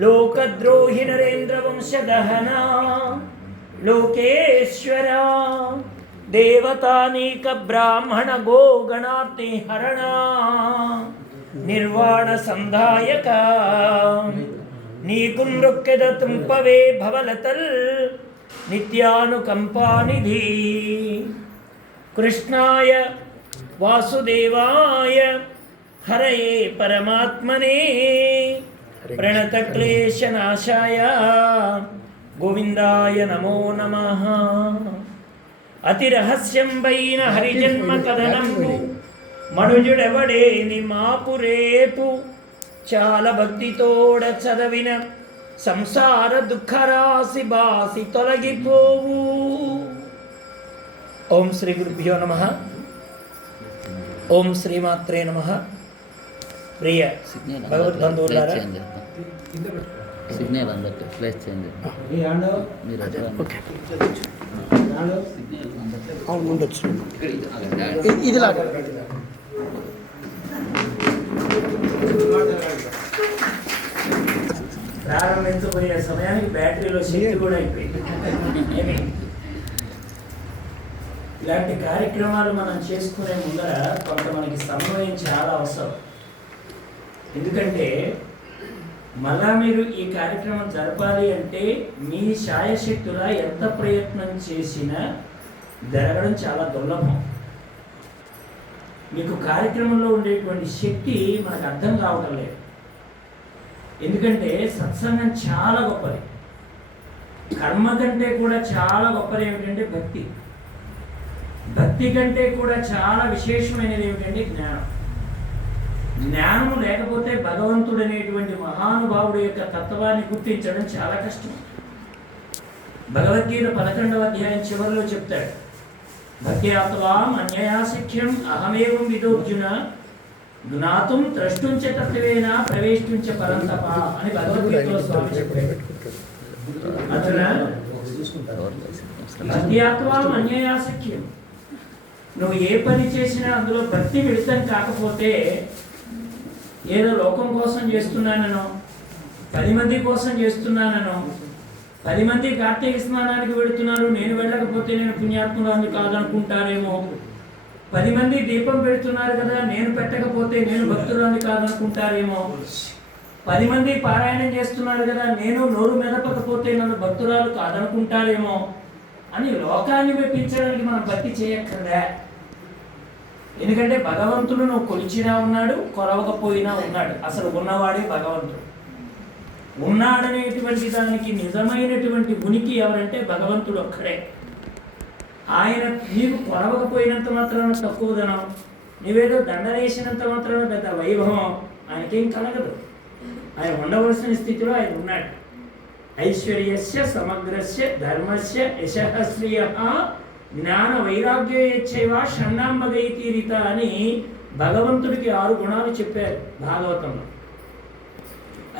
लोकद्रोहि नरेन्द्र वंशदहना लोकेश्वरा देवतानीक ब्राह्मण गो गणार्ति हरणा निर्वाण संधायक नीकु नृक्यद तुम्पवे भवलतल नित्यानुकंपानिधि कृष्णाय वासुदेवाय हरये परमात्मने प्रणतक्लेशनाशाय गोविंदाय नमो नमः। अतिरहस्यं वैन हरिजन्म कथनंबु मनुजुडवडेनि मापुरेपु चाल भक्तितोड चदविन संसार दुःखराशि बासि तొలగిపోవు। ओम श्री गुरुभ्यो नमः। ओम श्रीमात्रे नमः। प्रिय भगवद्बंधुవులారా సిగ్నల్ అందరికి ప్లేస్ చేంజ్ ఇది లాగా ప్రారంభించబోయే సమయానికి బ్యాటరీలో శక్తి కూడా అయిపోయింది। ఇలాంటి కార్యక్రమాలు మనం చేసుకునే ముందర కొంత మనకి సమన్వయం చాలా అవసరం। ఎందుకంటే మళ్ళా మీరు ఈ కార్యక్రమం జరపాలి అంటే మీ శాయశక్తుల ఎంత ప్రయత్నం చేసినా జరగడం చాలా దుర్లభం। మీకు కార్యక్రమంలో ఉండేటువంటి శక్తి మనకు అర్థం కావటం లేదు। ఎందుకంటే సత్సంగం చాలా గొప్పది। కర్మ కంటే కూడా చాలా గొప్పది ఏమిటంటే భక్తి। భక్తి కంటే కూడా చాలా విశేషమైనది ఏమిటంటే జ్ఞానం। జ్ఞానము లేకపోతే భగవంతుడు అనేటువంటి మహానుభావుడు యొక్క తత్వాన్ని గుర్తించడం చాలా కష్టం। భగవద్గీత 11వ అధ్యాయం చివరిలో చెప్తాడు, భక్త్యాత్వాం అన్యయా శక్యం అహమేవం విదోర్జున జ్ఞాతుం ద్రష్టుం చ తత్వేన ప్రవేష్టుం చ పరంతప అని భగవద్గీతలో స్వామి చెప్పాడు। అతను భక్త్యాత్వాం అన్యయా శక్యం, నువ్వు ఏ పని చేసినా అందులో భక్తి విడితం కాకపోతే ఏదో లోకం కోసం చేస్తున్నానో 10 మంది కోసం చేస్తున్నానో 10 మంది కార్తీక స్నానానికి వెళుతున్నారు, నేను వెళ్ళకపోతే నేను పుణ్యాత్మురాన్ని కాదనుకుంటారేమో, 10 మంది దీపం పెడుతున్నారు కదా నేను పెట్టకపోతే నేను భక్తురాన్ని కాదనుకుంటారేమో, 10 మంది పారాయణం చేస్తున్నారు కదా నేను నోరు మెదపకపోతే నన్ను భక్తురాలు కాదనుకుంటారేమో అని లోకాన్ని మెప్పించడానికి మనం భక్తి చేయక్కర్లే। ఎందుకంటే భగవంతుడు నువ్వు కొలిచినా ఉన్నాడు, కొలవకపోయినా ఉన్నాడు, అసలు ఉన్నవాడే భగవంతుడు। ఉన్నాడనేటువంటి దానికి నిజమైనటువంటి ఉనికి ఎవరంటే భగవంతుడు ఒక్కడే। ఆయన నీకు కొలవకపోయినంత మాత్రాన తక్కువదనం, నీవేదో దండలేసినంత మాత్రాన పెద్ద వైభవం ఆయనకేం కలగదు। ఆయన ఉండవలసిన స్థితిలో ఆయన ఉన్నాడు। ఐశ్వర్యస్య సమగ్రస్య ధర్మస్య యశః శ్రియః జ్ఞాన వైరాగ్యైవ షణ్ణాంబగైతీరిత అని భగవంతుడికి 6 గుణాలు చెప్పారు భాగవతంలో।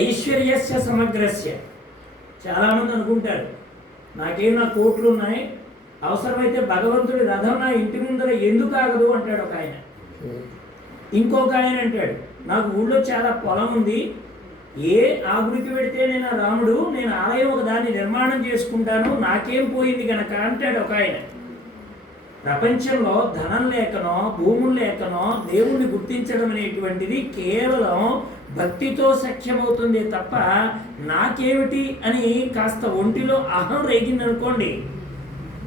ఐశ్వర్యస్య సమగ్రస్య, చాలామంది అనుకుంటారు నాకేమైనా కోట్లు ఉన్నాయి, అవసరమైతే భగవంతుడి రథం నా ఇంటి ముందర ఎందుకు ఆగదు అంటాడు ఒక ఆయన। ఇంకొక ఆయన అంటాడు నాకు ఊళ్ళో చాలా పొలం ఉంది, ఆ గుడికి పెడితే నేను రాముడు నేను ఆలయం ఒక దాన్ని నిర్మాణం చేసుకుంటాను, నాకేం పోయింది కనుక అంటాడు ఒక ఆయన। ప్రపంచంలో ధనం లేకనో భూములు లేకనో దేవుణ్ణి గుర్తించడం అనేటువంటిది కేవలం భక్తితో సఖ్యమవుతుంది తప్ప నాకేమిటి అని కాస్త ఒంటిలో అహం రేగిందనుకోండి,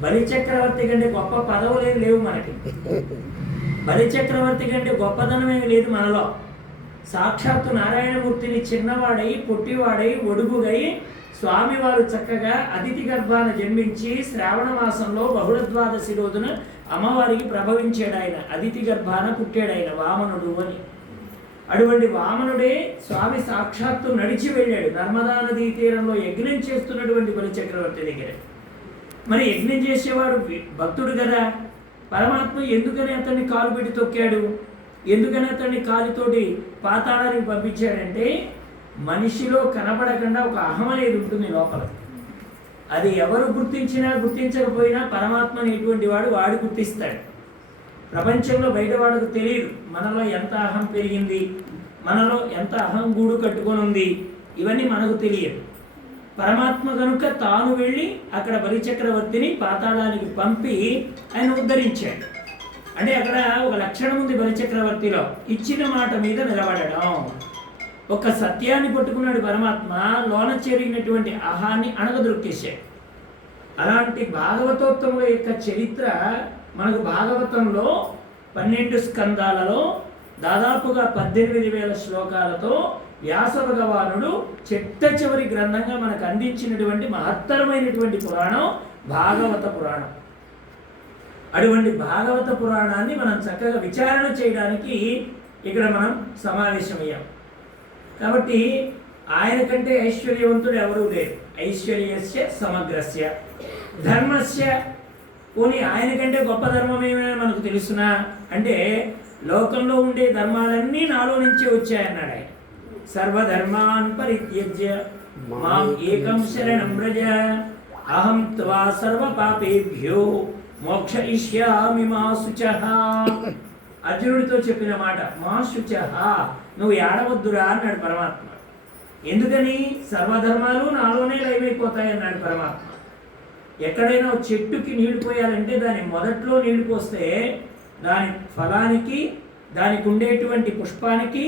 బలిచక్రవర్తి కంటే గొప్ప పదవులేం లేవు మనకి, బలిచక్రవర్తి కంటే గొప్పదనమేమి లేదు మనలో। సాక్షాత్తు నారాయణమూర్తిని చిన్నవాడై పొట్టివాడై ఒడుగుగై స్వామివారు చక్కగా అతిథి గర్భాన జన్మించి శ్రావణ మాసంలో బహుళ ద్వాదశి రోజున అమ్మవారికి ప్రభవించాడు ఆయన, అతిథి గర్భాన పుట్టాడు ఆయన వామనుడు అని। అటువంటి వామనుడే స్వామి సాక్షాత్తు నడిచి వెళ్ళాడు నర్మదా నదీ తీరంలో యజ్ఞం చేస్తున్నటువంటి బలిచక్రవర్తి దగ్గర। మరి యజ్ఞం చేసేవాడు భక్తుడు కదా, పరమాత్మ ఎందుకని అతన్ని కాలు పెట్టి తొక్కాడు, ఎందుకని అతన్ని కాలితోటి పాతాళానికి పంపించాడంటే మనిషిలో కనబడకుండా ఒక అహం అనేది ఉంటుంది లోపల, అది ఎవరు గుర్తించినా గుర్తించకపోయినా పరమాత్మ అనేటువంటి వాడు గుర్తిస్తాడు। ప్రపంచంలో బయట వాడికి తెలియదు మనలో ఎంత అహం పెరిగింది, మనలో ఎంత అహం గూడు కట్టుకొని ఉంది ఇవన్నీ మనకు తెలియదు. పరమాత్మ కనుక తాను వెళ్ళి అక్కడ బలిచక్రవర్తిని పాతాళానికి పంపి ఆయన ఉద్ధరించాడు. అంటే అక్కడ ఒక లక్షణం ఉంది బలిచక్రవర్తిలో, ఇచ్చిన మాట మీద నిలబడడం. ఒక సత్యాన్ని పట్టుకున్నాడు పరమాత్మ, లోన చేరినటువంటి అహాన్ని అణగదొక్కేశాడు. అలాంటి భాగవతోత్తముల యొక్క చరిత్ర మనకు భాగవతంలో 12 స్కందాలలో దాదాపుగా 18,000 శ్లోకాలతో వ్యాస భగవానుడు చిట్ట చివరి గ్రంథంగా మనకు అందించినటువంటి మహత్తరమైనటువంటి పురాణం భాగవత పురాణం. అటువంటి భాగవత పురాణాన్ని మనం చక్కగా విచారణ చేయడానికి ఇక్కడ మనం సమావేశమయ్యాం. కాబట్టి ఆయన కంటే ఐశ్వర్యవంతుడు ఎవరూ లేరు. ఐశ్వర్యస్య సమగ్రస్య ధర్మస్య, పోనీ ఆయన కంటే గొప్ప ధర్మం ఏమైనా మనకు తెలుసునా అంటే లోకంలో ఉండే ధర్మాలన్నీ నాలో నుంచే వచ్చాయన్నాడు ఆయన. సర్వధర్మాన్ పరిత్యజ్య మాం ఏకం శరణం వ్రజ అహం త్వా సర్వ పాపేభ్యో మోక్షయిష్యామి మా శుచః. అర్జునుడితో చెప్పిన మాట మా శుచః, నువ్వు ఏడవద్దురా అన్నాడు పరమాత్మ. ఎందుకని? సర్వధర్మాలు నాలోనే లయమైపోతాయి అన్నాడు పరమాత్మ. ఎక్కడైనా చెట్టుకి నీళ్లు పోయాలంటే దాని మొదట్లో నీళ్లు పోస్తే దాని ఫలానికి, దానికి ఉండేటువంటి పుష్పానికి,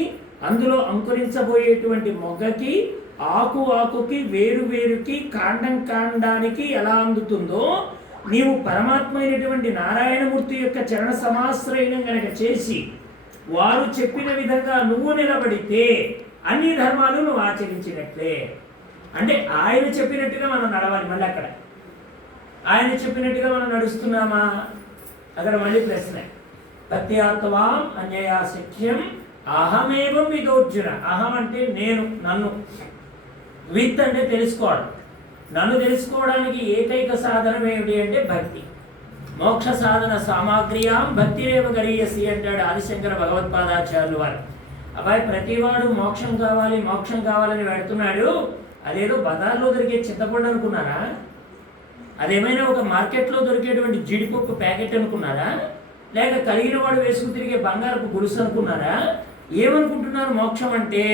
అందులో అంకురించబోయేటువంటి మొగ్గకి, ఆకుకి, వేరుకి, కాండానికి ఎలా అందుతుందో నీవు పరమాత్మ అయినటువంటి నారాయణమూర్తి యొక్క చరణ సమాశ్రయణం గనక చేసి వారు చెప్పిన విధంగా నువ్వు నిలబడితే అన్ని ధర్మాలు నువ్వు ఆచరించినట్లే. అంటే ఆయన చెప్పినట్టుగా మనం నడవాలి. మళ్ళీ అక్కడ ఆయన చెప్పినట్టుగా మనం నడుస్తున్నామా? అక్కడ మళ్ళీ ప్రశ్న. ప్రత్యాత్వాం అన్యయా శక్యం అహమేవం విదోర్జున. అహం అంటే నేను, నన్ను. విత్ అంటే తెలుసుకోవడం. నన్ను తెలుసుకోవడానికి ఏకైక సాధనం ఏమిటి అంటే భక్తి. మోక్ష సాధన సామాగ్ర్యాం భక్తిరేవ గరీయసి అంటాడు ఆదిశంకర భగవత్పాదాచార్యులు వారు. అబ్బాయి ప్రతివాడు మోక్షం కావాలని పెడుతున్నాడు. అదేదో బజార్లో దొరికే చింతపండు అనుకున్నారా? అదేమైనా ఒక మార్కెట్లో దొరికేటువంటి జీడిపప్పు ప్యాకెట్ అనుకున్నారా? లేక కలిగిన వాడు వేసుకు తిరిగే బంగారపు గొలుసు అనుకున్నారా? ఏమనుకుంటున్నారు మోక్షం అంటే?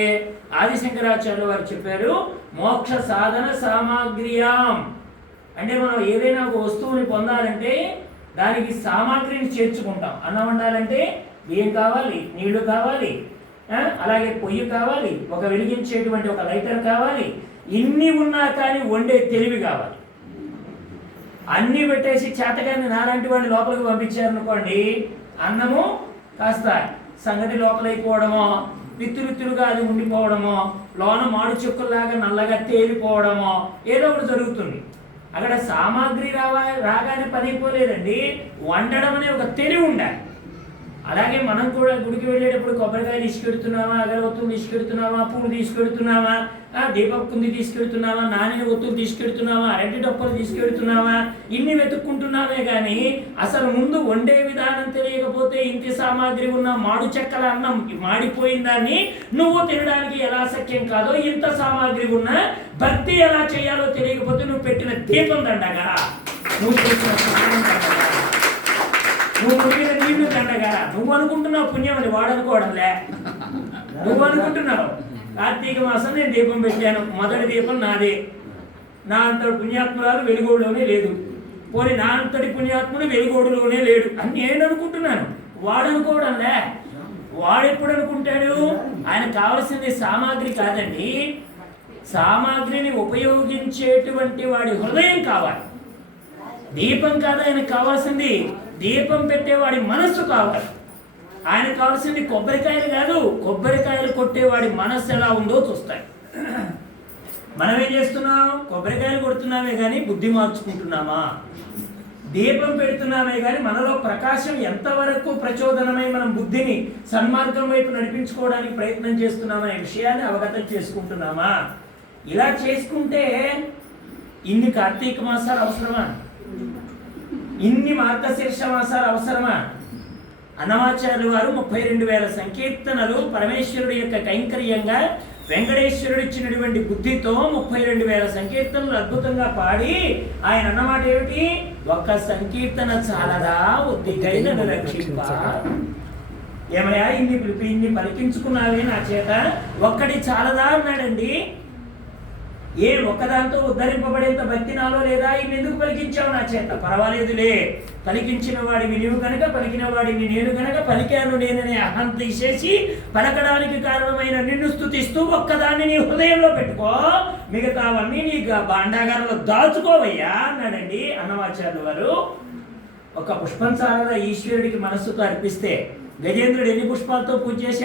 ఆదిశంకరాచార్యులు వారు చెప్పారు, మోక్ష సాధన సామాగ్ర్యాం అంటే మనం ఏదైనా ఒక వస్తువుని పొందాలంటే దానికి సామాగ్రిని చేర్చుకుంటాం. అన్నం వండాలంటే బియ్యం కావాలి, నీళ్లు కావాలి, అలాగే పొయ్యి కావాలి, ఒక వెలిగించేటువంటి ఒక లైటర్ కావాలి. ఇన్ని ఉన్నా కానీ వండే తెలివి కావాలి. అన్నీ పెట్టేసి చేతగాని నాలాంటి వాడిని లోపలికి పంపించారనుకోండి, అన్నము కాస్త సంగటి లోపలైపోవడమో, విత్తులుగా అది ఉండిపోవడమో, లోన మాడు చెక్కుల్లాగా నల్లగా తేలిపోవడమో ఏదో ఒకటి జరుగుతుంది. అక్కడ సామాగ్రి రాగానే పనిపోలేదండి, వండడం అనే ఒక తెలివి ఉండాలి. అలాగే మనం కూడా గుడికి వెళ్ళేటప్పుడు కొబ్బరికాయలు తీసుకెడుతున్నామా, అగరవత్తులు తీసుకెడుతున్నామా, పూలు తీసుకెడుతున్నామా, దీపకుంది తీసుకెడుతున్నామా, నానిన ఒత్తులు తీసుకెడుతున్నామా, అరటి డొప్పలు తీసుకెడుతున్నామా, ఇన్ని వెతుక్కుంటున్నామే కానీ అసలు ముందు వండే విధానం తెలియకపోతే ఇంటి సామాగ్రి ఉన్న మాడు చెక్కల అన్నం మాడిపోయిన దాన్ని నువ్వు తినడానికి ఎలా శక్యం కాదో, ఇంత సామాగ్రి ఉన్నా భక్తి ఎలా చేయాలో తెలియకపోతే నువ్వు పెట్టిన దీపం దండగా, నువ్వు చేసిన స్నానం దండగా, నువ్వు మునిగిన నీళ్లు దండగా. నువ్వు అనుకుంటున్నావు పుణ్యం అని, వాడు అనుకోవడంలే. నువ్వు అనుకుంటున్నావు కార్తీక మాసం నేను దీపం పెట్టాను, మొదటి దీపం నాదే, నా అంతటి పుణ్యాత్మురాలు వెలుగోడులోనే లేదు, పోనీ నా అంతటి పుణ్యాత్ముడు వెలుగోడులోనే లేడు అని నేను అనుకుంటున్నాను. వాడు అనుకోవడంలే. వాడు ఎప్పుడు అనుకుంటాడు? ఆయన కావాల్సింది సామాగ్రి కాదండి, సామాగ్రిని ఉపయోగించేటువంటి వాడి హృదయం కావాలి. దీపం కాదు ఆయనకు కావాల్సింది, దీపం పెట్టేవాడి మనస్సు కావాలి. ఆయన కావాల్సింది కొబ్బరికాయలు కాదు, కొబ్బరికాయలు కొట్టేవాడి మనస్సు ఎలా ఉందో చూస్తాయి. మనం ఏం చేస్తున్నాం? కొబ్బరికాయలు కొడుతున్నామే కానీ బుద్ధి మార్చుకుంటున్నామా? దీపం పెడుతున్నామే కానీ మనలో ప్రకాశం ఎంతవరకు ప్రచోదనమై మనం బుద్ధిని సన్మార్గం వైపు నడిపించుకోవడానికి ప్రయత్నం చేస్తున్నామనే విషయాన్ని అవగతం చేసుకుంటున్నామా? ఇలా చేసుకుంటే ఇన్ని కార్తీక మాసాలు అవసరమా? ఇన్ని మార్గశీర్ష మాసాలు అవసరమా? అన్నమాచార్యులు వారు 32,000 సంకీర్తనలు పరమేశ్వరుడి యొక్క కైంకర్యంగా వెంకటేశ్వరుడు ఇచ్చినటువంటి బుద్ధితో 32,000 సంకీర్తనలు అద్భుతంగా పాడి ఆయన అన్నమాట ఏమిటి? ఒక్క సంకీర్తన చాలదా ఉద్దికైన రక్షింప. ఏమయ్యా ఇన్ని పలికించుకున్నావే నా చేత, ఒక్కడి చాలదా అన్నాడండి. ఒక్కదాంతో ఉద్ధరింపబడేంత భక్తి నాలో లేదా? ఇన్ని ఎందుకు పలికించావు నా చేత? పర్వాలేదులే, పలికించిన వాడివి నీవు కనుక, పలికిన వాడిని నేను కనుక, పలికాను నేననే అహం తీసేసి పలకడానికి కారణమైన నిన్ను స్తుతిస్తూ ఒక్కదాన్ని నీ హృదయంలో పెట్టుకో, మిగతావన్నీ నీ భాండాగారంలో దాచుకోవయ్యా అన్నాడండి అన్నమాచార్యులు వారు. ఒక పుష్పం చాలదా ఈశ్వరుడికి మనస్సుతో అర్పిస్తే? గజేంద్రుడు ఎన్ని పుష్పాలతో పూజ చేశాడు?